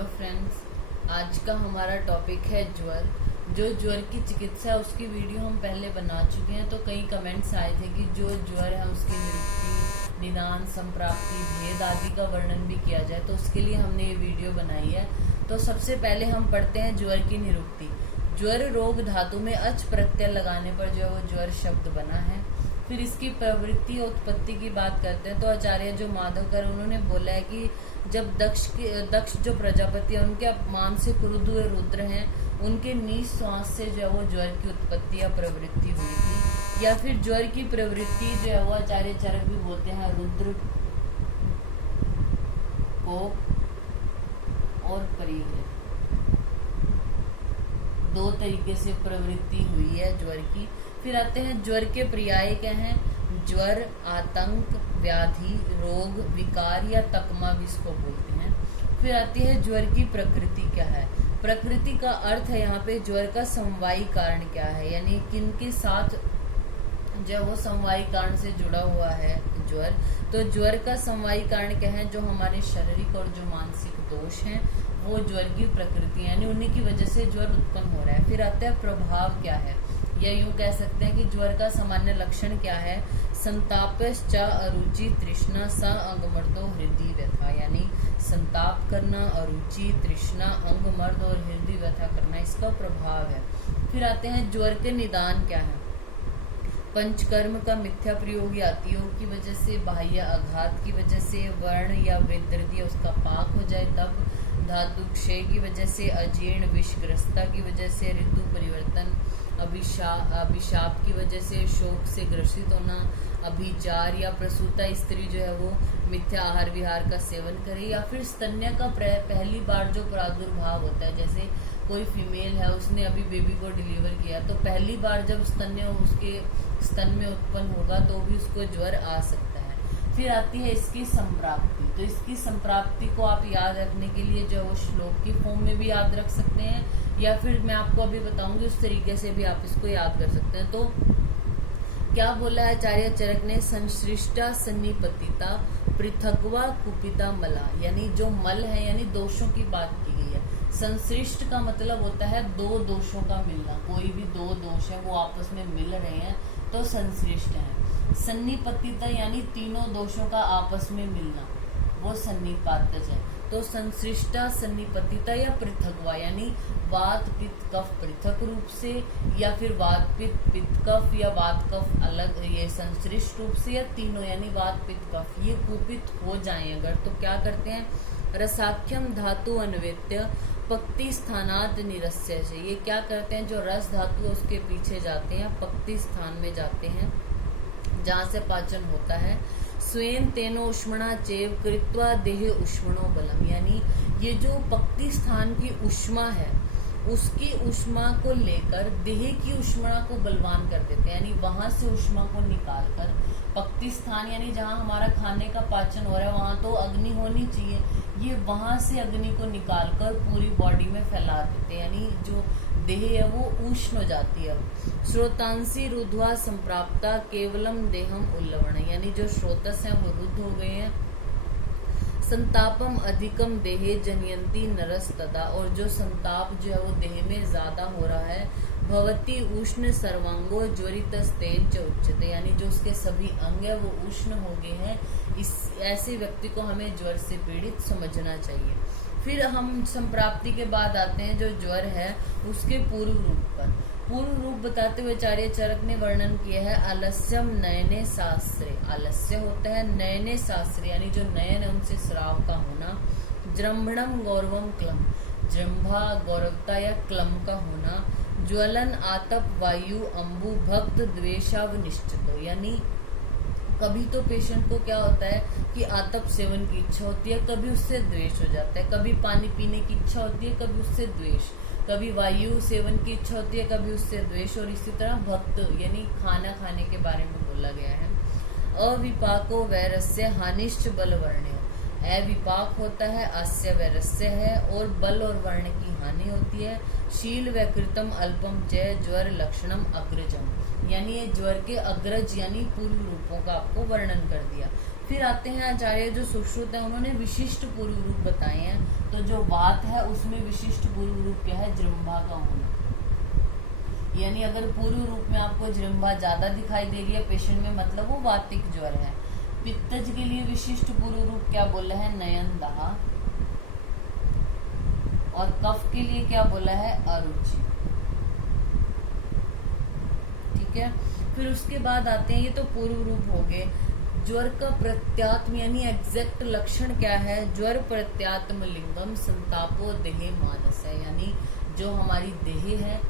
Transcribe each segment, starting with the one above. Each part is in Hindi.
हेलो फ्रेंड्स, आज का हमारा टॉपिक है ज्वर। जो ज्वर की चिकित्सा है उसकी वीडियो हम पहले बना चुके हैं। तो कई कमेंट्स आए थे कि जो ज्वर है उसकी निरुक्ति, निदान, संप्राप्ति, भेद आदि का वर्णन भी किया जाए। तो उसके लिए हमने ये वीडियो बनाई है। तो सबसे पहले हम पढ़ते हैं ज्वर की निरुक्ति। ज्वर रोग धातु में अच प्रत्यय लगाने पर जो है वो ज्वर शब्द बना है। फिर इसकी प्रवृत्ति और उत्पत्ति की बात करते हैं। तो आचार्य जो माधवकर उन्होंने बोला है कि जब दक्ष जो प्रजापति है उनके अपमान से क्रुद्ध हुए रुद्र हैं, उनके नीच श्वास से जो है वो ज्वर की उत्पत्ति या प्रवृत्ति हुई थी। या फिर ज्वर की प्रवृत्ति जो है वो आचार्य चरक भी बोलते हैं रुद्र को और परिग्रह, दो तरीके से प्रवृत्ति हुई है ज्वर की। फिर आते हैं ज्वर के पर्याय क्या हैं। ज्वर, आतंक, व्याधि, रोग, विकार या तकमा भी इसको बोलते हैं। फिर आती है ज्वर की प्रकृति क्या है। प्रकृति का अर्थ है यहाँ पे ज्वर का समवायी कारण क्या है, यानी किनके साथ जो वो समवायी कारण से जुड़ा हुआ है ज्वर। तो ज्वर का समवायी कारण क्या है, जो हमारे शारीरिक और जो मानसिक दोष हैं वो ज्वर की प्रकृति यानी उन्हीं की वजह से ज्वर उत्पन्न हो रहा है। फिर आता है प्रभाव क्या है, या यूं कह सकते हैं कि ज्वर का सामान्य लक्षण क्या है। संतापश्च अरुचि तृष्णा स अंगमर्दो हृदय व्यथा, यानी संताप करना, अरुचि, तृष्णा, अंगमर्द और हृदय व्यथा करना इसका प्रभाव है। फिर आते हैं ज्वर के निदान क्या है। पंचकर्म का मिथ्या प्रयोग या अतियोग की वजह से, बाह्य आघात की वजह से, वर्ण या वृद्धि उसका पाक हो जाए तब, धातु क्षय की वजह से, अजीर्ण विषग्रस्तता की वजह से, ऋतु परिवर्तन, अभिशाप की वजह से, शोक से ग्रसित होना, अभिचार या प्रसूता स्त्री जो है वो मिथ्या आहार विहार का सेवन करे, या फिर स्तन्य का पहली बार जो प्रादुर्भाव होता है, जैसे कोई फीमेल है उसने अभी बेबी को डिलीवर किया तो पहली बार जब स्तन्य उसके स्तन में उत्पन्न होगा तो भी उसको ज्वर आ सकता है। फिर आती है इसकी संप्राप्ति। तो इसकी संप्राप्ति को आप याद रखने के लिए जो वो श्लोक की फॉर्म में भी याद रख सकते हैं, या फिर मैं आपको अभी बताऊंगी उस तरीके से भी आप इसको याद कर सकते हैं। तो क्या बोला है आचार्य चरक ने, संश्रिष्टा सन्निपतिता पृथक्वा कुपिता मला, यानी जो मल है यानी दोषों की बात की गई है। संश्रिष्ट का मतलब होता है दो दोषों का मिलना, कोई भी दो दोष है वो आपस में मिल रहे हैं तो संश्रिष्ट है। सन्निपतिता यानी तीनों दोषों का आपस में मिलना, वो सन्निपातज है। तो संश्रिष्टा सन्निपतिता या पृथक्वा यानी वात पित्त कफ पृथक रूप से, या फिर वात पित्त पित्त कफ या वात कफ अलग, ये संश्रिष्ट रूप से, या तीनों यानी वात पित्त कफ ये कुपित हो जाएं अगर, तो क्या करते हैं, रसाख्यम धातु अन्वेत्य पक्ति स्थानात निरस्य से, ये क्या करते हैं, जो रस धातु है उसके पीछे जाते हैं, पक्ति स्थान में जाते हैं जहाँ से पाचन होता है। स्वयं तेनो उष्मणा चेव कृत्वा देहे उष्मणो बलम, यानी ये जो पक्ति स्थान की उष्मा है उसकी उष्मा को लेकर देह की उष्मा को बलवान कर देते हैं, यानी वहां से उष्मा को निकालकर पक्ति स्थान यानी जहाँ हमारा खाने का पाचन हो रहा है वहां तो अग्नि होनी चाहिए, ये वहां से अग्नि को निकालकर पूरी बॉडी में फैला देते हैं, यानी जो देह है वो उष्ण हो जाती है। श्रोतांसी रुद्ध्वा संप्राप्ता केवलम देहम उल्लवण, यानी जो श्रोतस हैं वो रुद्ध हो गए हैं। संतापम अधिकम देहे जनयंती नरस तदा, और जो संताप जो है वो देह में ज्यादा हो रहा है। भवती उष्ण सर्वांगो ज्वरितस्तेन च उच्यते, यानी जो उसके सभी अंग है वो उष्ण हो गए हैं। इस ऐसे व्यक्ति को हमें ज्वर से पीड़ित समझना चाहिए। फिर हम संप्राप्ति के बाद आते हैं जो ज्वर है उसके पूर्व रूप पर। पूर्व रूप बताते हुए आचार्य चरक ने वर्णन किया है, आलस्यम नयने शास्त्रे, आलस्य होता है नयने शास्त्रे यानी जो नयन है उनसे श्राव का होना। जृंभणम गौरवम क्लम, जृंभा गौरवता या क्लम का होना। ज्वलन आतप वायु अंबु भक्त द्वेषावनिश्चितो, यानी कभी तो पेशेंट को क्या होता है कि आतप सेवन की इच्छा होती है, कभी उससे द्वेष हो जाता है, कभी पानी पीने की इच्छा होती है, कभी उससे द्वेष, कभी वायु सेवन की इच्छा होती है, कभी उससे द्वेष, और इसी तरह भक्त यानी खाना खाने के बारे में बोला गया है। अविपाको वैरस्य हानिश्च बल वर्ण्य, अविपाक होता है, अस्य वैरस्य है और बल और वर्ण की हानि होती है। शील वैकृतम अल्पम च ज्वर लक्षणम अग्रजम, यानी ये ज्वर के अग्रज यानी पूर्व रूपों का आपको वर्णन कर दिया। फिर आते हैं आचार्य जो सुश्रुत है, उन्होंने विशिष्ट पूर्व रूप बताए हैं। तो जो वात है उसमें विशिष्ट पूर्व रूप क्या है? जृंभा का होना। यानी अगर पूर्व रूप में आपको जृंभा ज्यादा दिखाई दे रही है पेशेंट में, मतलब वो वातिक ज्वर है। पित्तज के लिए विशिष्ट पूर्व रूप क्या बोला है? नयनदाह। और कफ के लिए क्या बोला है? अरुचि। ठीक है। फिर उसके बाद आते हैं, ये तो पूर्व रूप हो गए। ज्वर का प्रत्यात्म यानी एग्जैक्ट लक्षण क्या है? ज्वर प्रत्यात्म लिंगम संतापो देहे मानस है, यानी जो हमारी देह है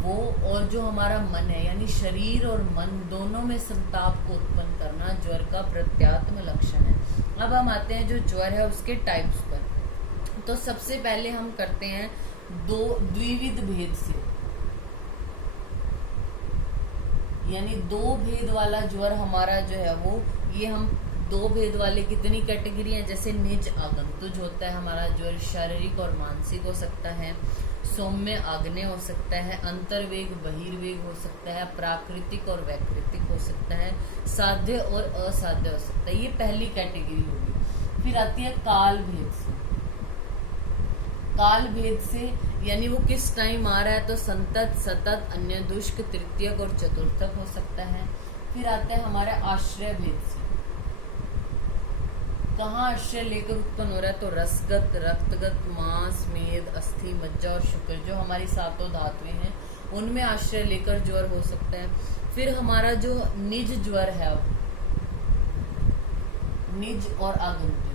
वो और जो हमारा मन है, यानी शरीर और मन दोनों में संताप को उत्पन्न करना ज्वर का प्रत्यात्म लक्षण है। अब हम आते हैं जो ज्वर है उसके टाइप्स पर। तो सबसे पहले हम करते हैं द्विविध भेद से, यानी दो भेद वाला ज्वर हमारा जो है वो, ये हम दो भेद वाले कितनी कैटेगरी हैं? जैसे निज आगंतुज होता है हमारा ज्वर, शारीरिक और मानसिक हो सकता है, सौम्य आग्नेय हो सकता है, अंतर्वेग बहिर्वेग हो सकता है, प्राकृतिक और वैकृतिक हो सकता है, साध्य और असाध्य हो सकता है। ये पहली कैटेगरी होगी। फिर आती है काल भेद से। काल भेद से यानी वो किस टाइम आ रहा है? तो संतत, सतत, अन्य दुष्क, तृतीयक और चतुर्थक हो सकता है। फिर आता है हमारा आश्रय भेद से। कहाँ आश्रय लेकर उत्पन्न हो रहा है? तो रसगत, रक्तगत, मांस, मेद, अस्थि, मज्जा और शुक्र, जो हमारी सातों धातुएं हैं उनमें आश्रय लेकर ज्वर हो सकता है। फिर हमारा जो निज ज्वर है, अब निज और आगंतुज,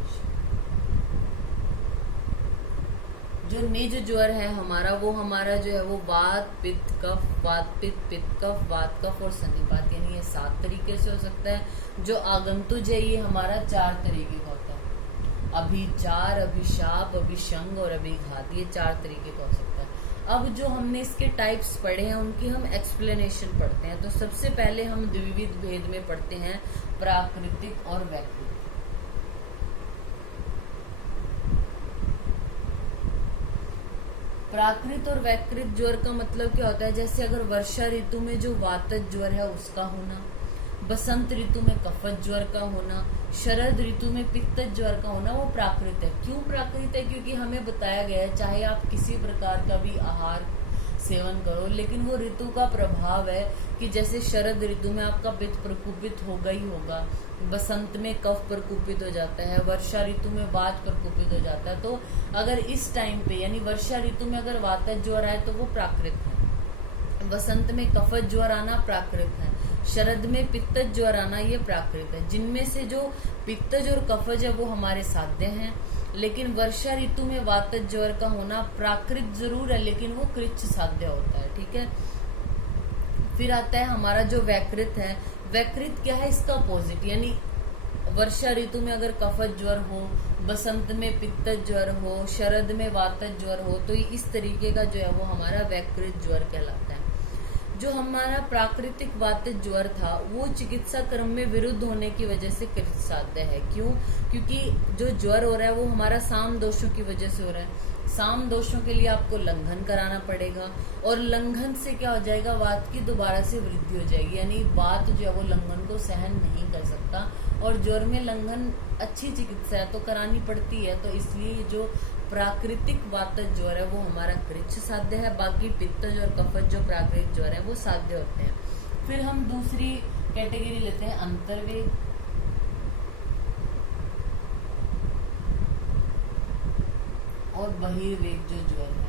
जो निज ज्वर है हमारा, वो हमारा जो है वो वात पित्त कफ, वात पित्त पित्त कफ, वात कफ और सन्निपात, यानी ये 7 तरीके से हो सकता है। जो आगंतुज है ये हमारा 4 तरीके का होता है, अभिचार, अभिशाप, अभिशंग और अभिघात, ये 4 तरीके का हो सकता है। अब जो हमने इसके टाइप्स पढ़े हैं उनकी हम एक्सप्लेनेशन पढ़ते हैं। तो सबसे पहले हम द्विविध भेद में पढ़ते हैं प्राकृतिक और वैकृतिक। प्राकृत और वैकृत ज्वर का मतलब क्या होता है? जैसे अगर वर्षा ऋतु में जो वातज ज्वर है उसका होना, बसंत ऋतु में कफज ज्वर का होना, शरद ऋतु में पित्तज ज्वर का होना, वो प्राकृत है। क्यों प्राकृत है? क्योंकि हमें बताया गया है चाहे आप किसी प्रकार का भी आहार सेवन करो, लेकिन वो ऋतु का प्रभाव है कि जैसे शरद ऋतु में आपका पित्त प्रकुपित होगा ही होगा, बसंत में कफ प्रकुपित हो जाता है, वर्षा ऋतु में वात प्रकुपित हो जाता है। तो अगर इस टाइम पे यानी वर्षा ऋतु में अगर वातज ज्वर आए तो वो प्राकृत है, बसंत में कफज ज्वर आना प्राकृत है, शरद में पित्तज ज्वर आना ये प्राकृत है। जिनमें से जो पित्तज और कफज है वो हमारे साध्य हैं, लेकिन वर्षा ऋतु में वातज ज्वर का होना प्राकृत जरूर है लेकिन वो कृच्छ साध्य होता है। ठीक है। फिर आता है हमारा जो वैकृत है। वैकृत क्या है? इसका अपोजिट, यानी वर्षा ऋतु में अगर कफज ज्वर हो, बसंत में पित्तज ज्वर हो, शरद में वातज ज्वर हो, तो इस तरीके का जो है वो हमारा वैकृत ज्वर कहलाता है। जो हमारा प्राकृतिक वातज ज्वर था वो चिकित्सा क्रम में विरुद्ध होने की वजह से कृत साध्य है। क्यों? क्योंकि जो ज्वर हो रहा है वो हमारा साम दोषों की वजह से हो रहा है। साम दोषों के लिए आपको लंघन कराना पड़ेगा और लंघन से क्या हो जाएगा? वात की दोबारा से वृद्धि हो जाएगी, यानी वात जो है वो लंघन को सहन नहीं कर सकता और ज्वर में लंघन अच्छी चिकित्सा है तो करानी पड़ती है। तो इसलिए जो प्राकृतिक वातज ज्वर है वो हमारा कृच्छ साध्य है, बाकी पित्तज और कफज जो प्राकृतिक ज्वर है वो साध्य होते हैं। फिर हम दूसरी कैटेगरी लेते हैं अंतर्वेग। और बहिर्वेग जो ज्वर है।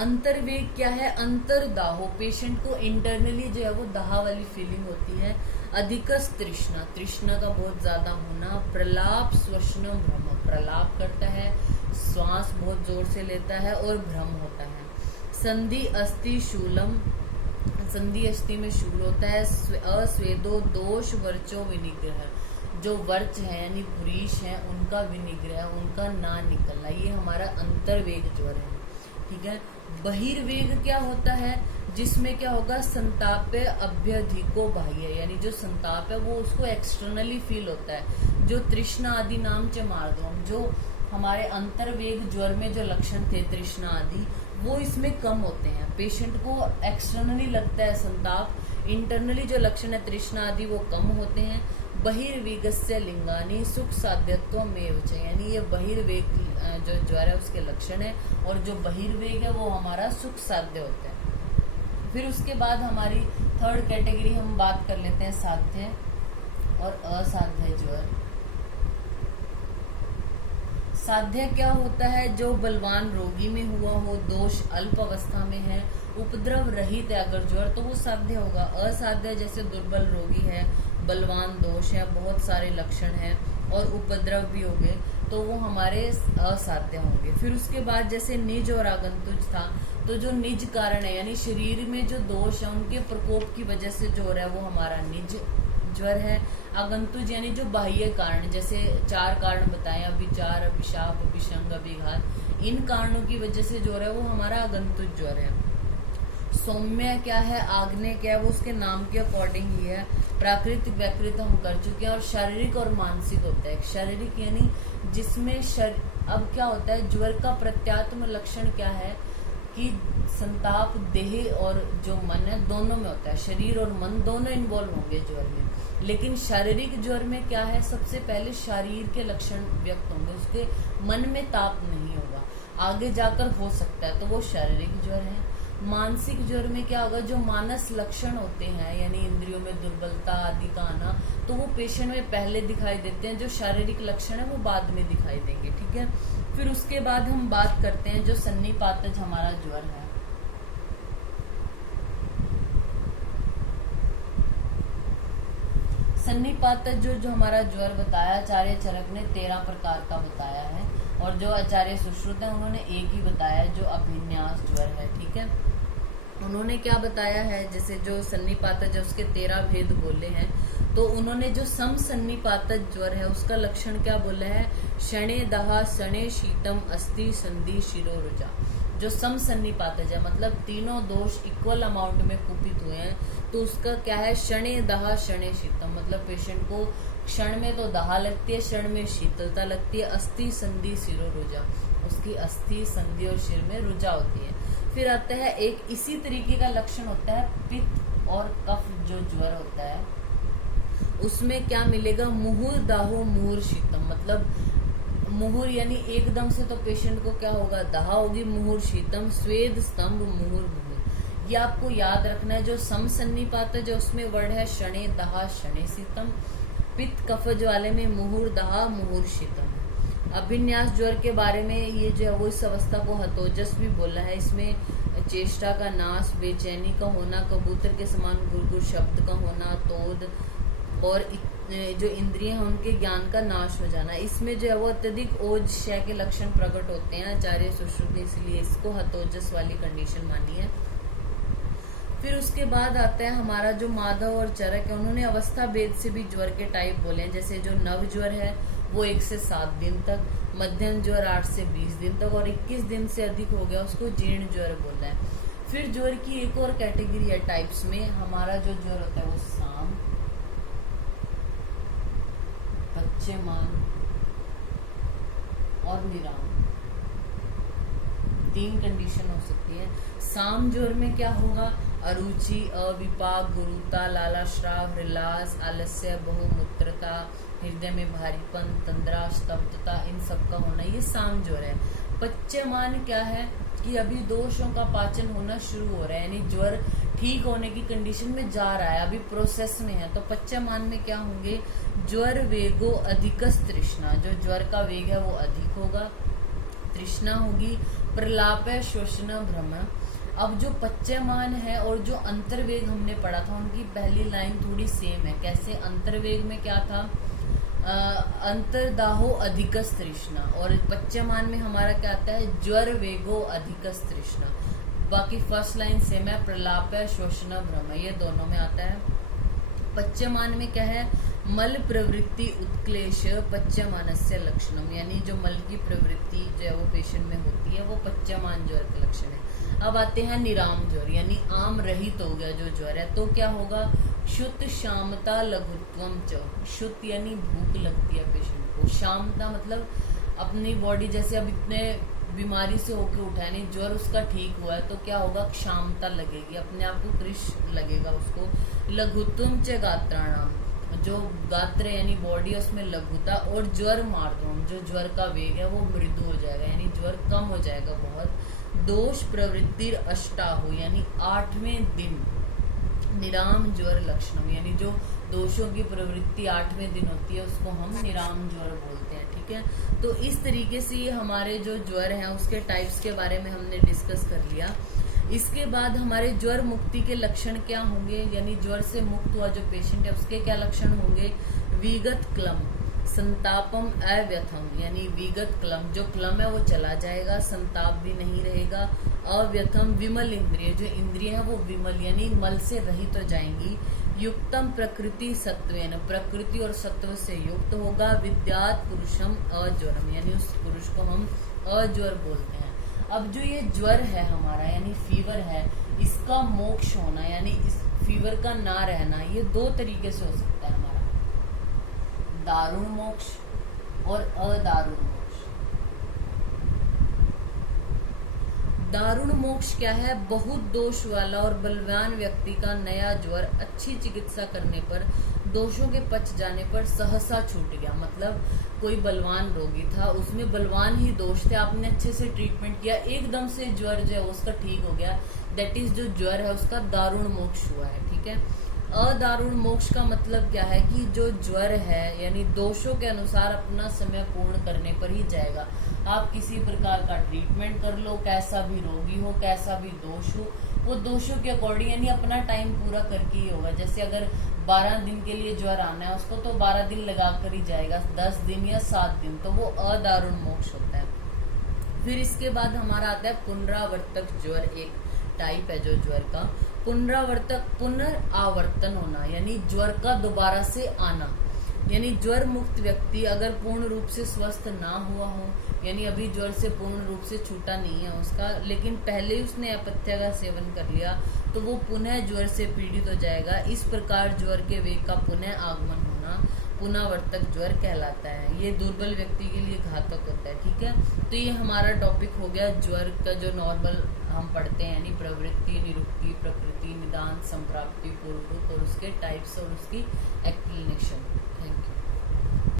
अंतर्वेग क्या है? अंतर्दाहो, पेशेंट को इंटरनली जो है वो दाह वाली फीलिंग होती है। अधिकस तृष्णा, तृष्णा का बहुत ज्यादा होना। प्रलाप श्वसनम भ्रम, प्रलाप करता है, श्वास बहुत जोर से लेता है और भ्रम होता है। संधि अस्थि शूलम, संधि अस्थि में शूल होता है। अस्वेदो दोष वर्चो विनिग्रह, जो वर्च है यानी पुरीश है उनका विनिग्रह, उनका ना निकलना, ये हमारा अंतर्वेग ज्वर है। ठीक है। बहिर्वेग क्या होता है? जिसमें क्या होगा? संताप्य अभ्यधिको बाह्य, यानी जो संताप है वो उसको एक्सटर्नली फील होता है। जो तृष्णा आदि नाम च मार दो, जो हमारे अंतर्वेग ज्वर में जो लक्षण थे तृष्णा आदि वो इसमें कम होते हैं। पेशेंट को एक्सटर्नली लगता है संताप, इंटरनली जो लक्षण है तृष्णा आदि वो कम होते हैं। बहिर्वेगस्य लिंगानी सुख साध्यत्वमेव च, यानी ये बहिर्वेग जो ज्वर है उसके लक्षण है, और जो बहिर्वेग है वो हमारा सुख साध्य होता है। फिर उसके बाद हमारी थर्ड कैटेगरी हम बात कर लेते हैं साध्य और असाध्य ज्वर। साध्य क्या होता है? जो बलवान रोगी में हुआ हो, दोष अल्प अवस्था में है, उपद्रव रहित है अगर ज्वर, तो वो साध्य होगा। असाध्य जैसे दुर्बल रोगी है, बलवान दोष है, बहुत सारे लक्षण हैं और उपद्रव भी होंगे, तो वो हमारे असाध्य होंगे। फिर उसके बाद जैसे निज और आगंतुज था, तो जो निज कारण है यानी शरीर में जो दोष है उनके प्रकोप की वजह से जो हो रहा है वो हमारा निज ज्वर है। आगंतुज यानी जो बाह्य कारण, जैसे 4 कारण बताए, अभिचार, अभिशाप, अभिसंग, अभिघात, इन कारणों की वजह से जो है वो हमारा आगंतुज ज्वर है। सौम्य क्या है, आग्नेय क्या है, वो उसके नाम के अकॉर्डिंग ही है। प्राकृतिक वैकृत हम कर चुके हैं, और शारीरिक और मानसिक होता है। शारीरिक यानी जिसमें अब क्या होता है, ज्वर का प्रत्यात्म लक्षण क्या है कि संताप देह और जो मन है दोनों में होता है, शरीर और मन दोनों इन्वॉल्व होंगे ज्वर में। लेकिन शारीरिक ज्वर में क्या है, सबसे पहले शरीर के लक्षण व्यक्त होंगे, उसके मन में ताप नहीं होगा, आगे जाकर हो सकता है, तो वो शारीरिक ज्वर है। मानसिक ज्वर में क्या होगा, जो मानस लक्षण होते हैं यानी इंद्रियों में दुर्बलता आदि का आना, तो वो पेशेंट में पहले दिखाई देते हैं, जो शारीरिक लक्षण है वो बाद में दिखाई देंगे। ठीक है, फिर उसके बाद हम बात करते हैं जो सन्निपातज हमारा ज्वर है। सन्निपातज जो हमारा ज्वर बताया, आचार्य चरक ने 13 प्रकार का बताया है, और जो आचार्य सुश्रुत है उन्होंने एक ही बताया जो अभिन्यास ज्वर है। ठीक है, उन्होंने क्या बताया है, जैसे जो सन्निपातज उसके 13 भेद बोले हैं, तो उन्होंने जो सम सन्निपातज ज्वर है उसका लक्षण क्या बोला है, शणे दहा शणे शीतम अस्थि संधि शिरो रुचा। जो सम सन्निपातज है मतलब तीनों दोष इक्वल अमाउंट में कुपित हुए हैं, तो उसका क्या है, शणे दहा शणे शीतम, मतलब पेशेंट को क्षण में तो दहा लगती है, क्षण में शीतलता लगती है। अस्थि संधि शिरो रुजा, उसकी अस्थि संधि और शिर में रुजा होती है। फिर आता है एक इसी तरीके का लक्षण होता है पित्त और कफ जो ज्वर होता है, उसमें क्या मिलेगा, मुहुर दाहो मुहुर शीतम, मतलब मुहुर यानी एकदम से तो पेशेंट को क्या होगा, दहा होगी, मुहुर शीतम, स्वेद स्तंभ मुहुर मुहुर। ये आपको याद रखना है। जो सम सन्निपातज है उसमें वर्ड है शणे दहा शणे शीतम, पित्त कफज वाले में मुहुर दहा मुहुर शीतम। अभिन्यास ज्वर के बारे में ये जो है वो इस अवस्था को हतोजस भी बोला है। इसमें चेष्टा का नाश, बेचैनी का होना, कबूतर के समान गुरगुर शब्द का होना, तोद और जो इंद्रियां हैं उनके ज्ञान का नाश हो जाना, इसमें जो है वो अत्यधिक ओज क्षय के लक्षण प्रकट होते हैं। आचार्य सुश्रुत ने इसलिए इसको हतोजस वाली कंडीशन मानी है। फिर उसके बाद आता है हमारा जो माधव और चरक है, उन्होंने अवस्था भेद से भी ज्वर के टाइप बोले हैं। जैसे जो नव ज्वर है वो 1 से 7 दिन तक, मध्यम ज्वर 8 से 20 दिन तक, और 21 दिन से अधिक हो गया उसको जीर्ण ज्वर बोलते हैं। फिर ज्वर की एक और कैटेगरी है टाइप्स में, हमारा जो ज्वर होता है वो साम, पच्यमान और निराम, 3 कंडीशन हो सकती है। साम ज्वर में क्या होगा, अरुचि, अविपाक, गुरुता, लालाश्राव, हृलास, आलस्य, बहुमूत्रता, हृदय में भारीपन, तंद्रा, स्तब्धता, इन सब का होना, ये साम ज्वर है। पच्यमान क्या है कि अभी दोषों का पाचन होना शुरू हो रहा है, यानी ज्वर ठीक होने की कंडीशन में जा रहा है, अभी प्रोसेस में है। तो पच्यमान में क्या होंगे, ज्वर वेगो अधिकस तृष्णा, जो ज्वर का वेग है वो अधिक होगा, तृष्णा होगी, प्रलाप है, शोषण, भ्रमण। अब जो पच्यमान है और जो अंतर्वेग हमने पढ़ा था उनकी पहली लाइन थोड़ी सेम है। कैसे, अंतर्वेग में क्या था, अंतर्दाहो अधिकस तृष्णा, और पच्यमान में हमारा क्या आता है, ज्वर वेगो अधिकस तृष्णा। बाकी फर्स्ट लाइन सेम है, प्रलाप है, शोषण, भ्रम, ये दोनों में आता है। पच्यमान में क्या है, मल प्रवृत्ति उत्क्लेश पच्यमानस्य लक्षणम, यानी जो मल की प्रवृत्ति जो है वो पेशेंट में होती है, वो पच्यमान ज्वर का लक्षण है। अब आते हैं निराम ज्वर, यानी आम रहित हो गया जो ज्वर है, तो क्या होगा, शुद्ध शामता लघुत्वम च, शुद्ध यानी भूख लगती है पेशेंट को, शामता मतलब अपनी बॉडी जैसे अब इतने बीमारी से होके उठा है, नहीं ज्वर उसका ठीक हुआ है, तो क्या होगा, क्षामता लगेगी, अपने आप को कृश लगेगा उसको। लघुत्वम च गात्राणाम, जो गात्र यानी बॉडी है उसमें लघुता, और ज्वर मार्दोम जो ज्वर का वेग है वो मृदु हो जाएगा, यानी ज्वर कम हो जाएगा बहुत। दोष प्रवृत्ति अष्टाहु यानी 8वें दिन निराम ज्वर लक्षणम, यानी जो दोषों की प्रवृत्ति 8वें दिन होती है उसको हम निराम ज्वर बोलते हैं। ठीक है, तो इस तरीके से ये हमारे जो ज्वर हैं उसके टाइप्स के बारे में हमने डिस्कस कर लिया। इसके बाद हमारे ज्वर मुक्ति के लक्षण क्या होंगे, यानी ज्वर से मुक्त हुआ जो पेशेंट है उसके क्या लक्षण होंगे। विगत क्लम संतापम अव्यथम, यानी विगत क्लम जो क्लम है वो चला जाएगा, संताप भी नहीं रहेगा। अव्यथम विमल इंद्रिय जो इंद्रिय है वो विमल यानी मल से रहित हो जाएंगी। युक्तम प्रकृति सत्वेन प्रकृति और सत्व से युक्त होगा। विद्यात पुरुषम अज्वरम, यानी उस पुरुष को हम अज्वर बोलते हैं। अब जो ये ज्वर है हमारा यानी फीवर है, इसका मोक्ष होना यानी इस फीवर का ना रहना, ये 2 तरीके से हो सकता है हमारा, दारुण मोक्ष और अदारुण मोक्ष। दारुण मोक्ष क्या है, बहुत दोष वाला और बलवान व्यक्ति का नया ज्वर अच्छी चिकित्सा करने पर दोषों के पच जाने पर सहसा छूट गया। मतलब कोई बलवान रोगी था, उसमें बलवान ही दोष थे, आपने अच्छे से ट्रीटमेंट किया, एकदम से ज्वर जो है उसका ठीक हो गया, दैट इज जो ज्वर है उसका दारुण मोक्ष हुआ है। ठीक है, अदारुण मोक्ष का मतलब क्या है कि जो ज्वर है यानी दोषों के अनुसार अपना समय पूर्ण करने पर ही जाएगा। आप किसी प्रकार का ट्रीटमेंट कर लो, कैसा भी रोगी हो, कैसा भी दोष हो, वो दोषों के अकॉर्डिंग यानी अपना टाइम पूरा करके ही होगा। जैसे अगर 12 दिन के लिए ज्वर आना है उसको तो 12 दिन लगा कर ही जाएगा, 10 दिन या 7 दिन, तो वो अदारुण मोक्ष होता है। फिर इसके बाद हमारा आता है पुनरावर्तक ज्वर, एक टाइप है जो ज्वर का। पुनरावर्तक पुनरावर्तन होना यानी ज्वर का दोबारा से आना, यानी ज्वर मुक्त व्यक्ति अगर पूर्ण रूप से स्वस्थ ना हुआ हो, यानी अभी ज्वर से पूर्ण रूप से छूटा नहीं है उसका, लेकिन पहले ही उसने अपथ्य का सेवन कर लिया तो वो पुनः ज्वर से पीड़ित हो जाएगा। इस प्रकार ज्वर के वेग का पुनः आगमन होना पुनरावर्तक ज्वर कहलाता है। ये दुर्बल व्यक्ति के लिए घातक होता है। ठीक है, तो ये हमारा टॉपिक हो गया ज्वर का जो नॉर्मल हम पढ़ते हैं, यानी प्रवृत्ति, निरुक्ति, प्रकृति, निदान, संप्राप्ति, पूर्वरूप और उसके टाइप्स और उसकी एक्सप्लेनेशन। Thank you.